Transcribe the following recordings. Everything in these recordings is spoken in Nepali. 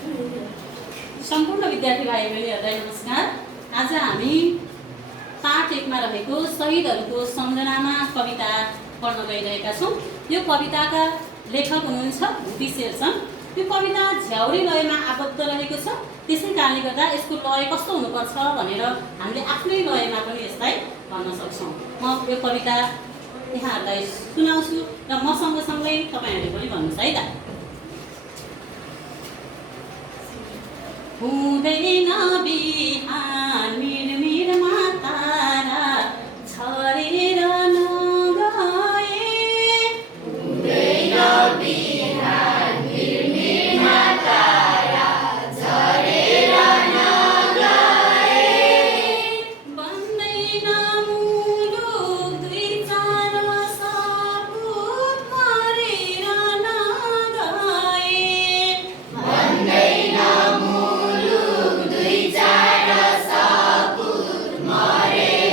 सम्पूर्ण विद्यार्थी भाइ बहिनीहरूलाई नमस्कार। आज हामी पाठ 1 मा रहेको शहीदहरूको सम्झनामा कविता पढ्न गइरहेका छौँ। यो कविताका लेखक हुनुहुन्छ भुटी शेरचन। यो कविता झ्याउरी लयमा आबद्ध रहेको छ, त्यसै कारणले गर्दा यसको लय कस्तो हुनुपर्छ भनेर हामीले आफ्नै लयमा पनि यसलाई भन्न सक्छौँ। म यो कविता यहाँहरूलाई सुनाउँछु र म सँगसँगै तपाईँहरूले पनि भन्नुहोस् है त। हुँदैन बिहान मिरमिरमा तारा झरेर नगए, हुँदैन बिहान मिरमिरमा तारा झरेर नगए, बन्दैन मुलुक दुई चार सपुत मरेर नगए, बन्दैन मुलुक दुई चार सपुत मरेर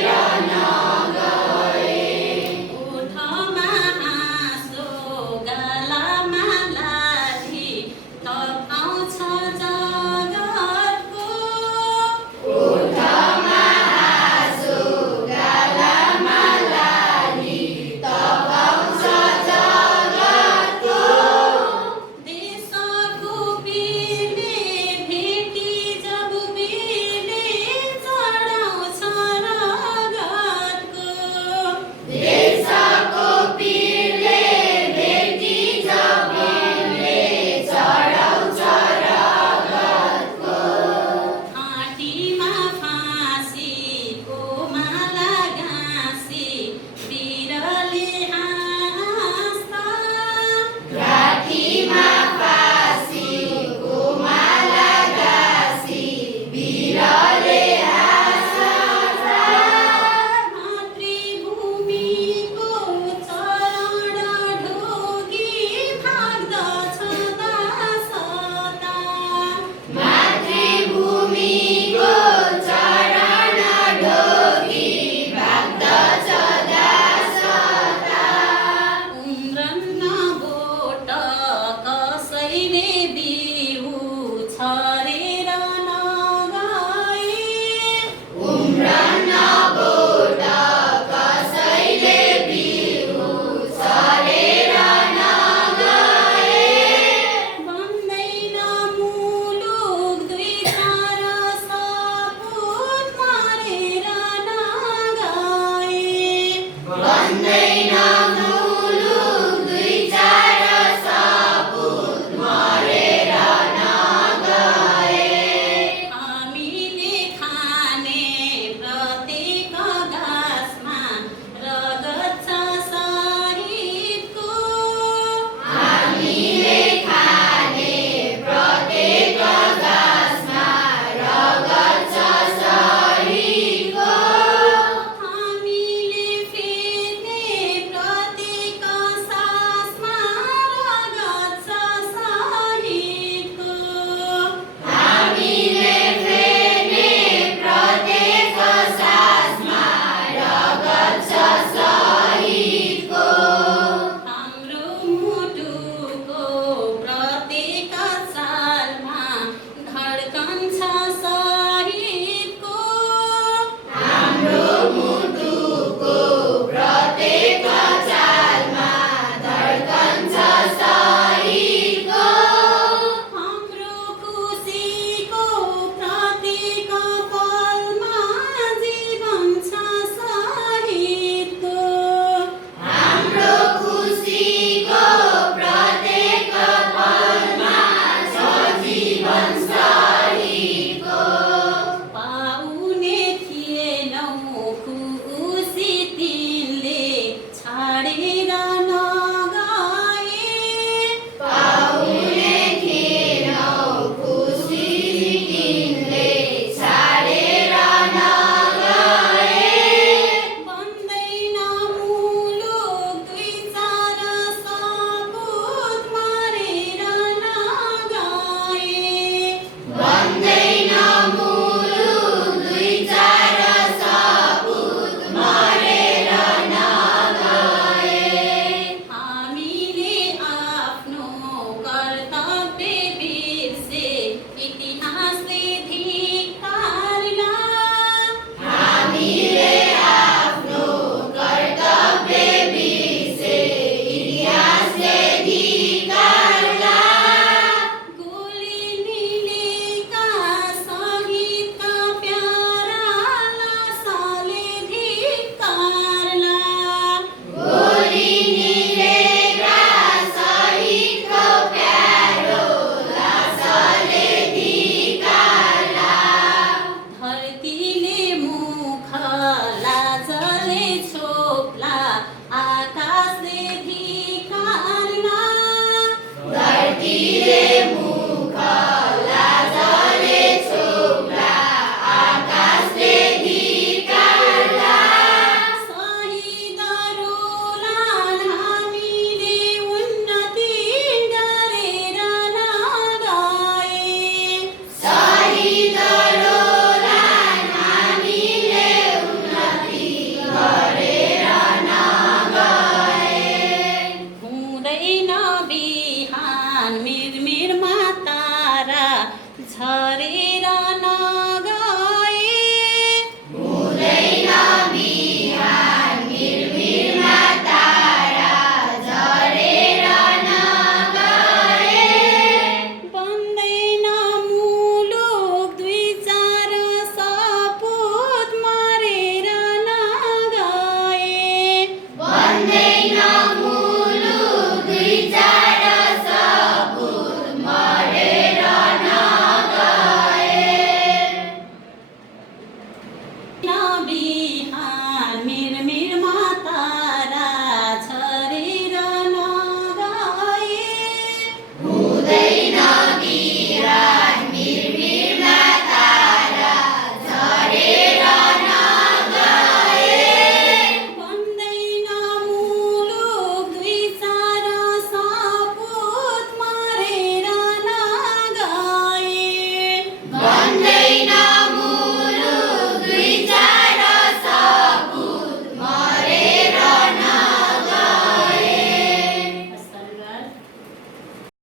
तारा झरे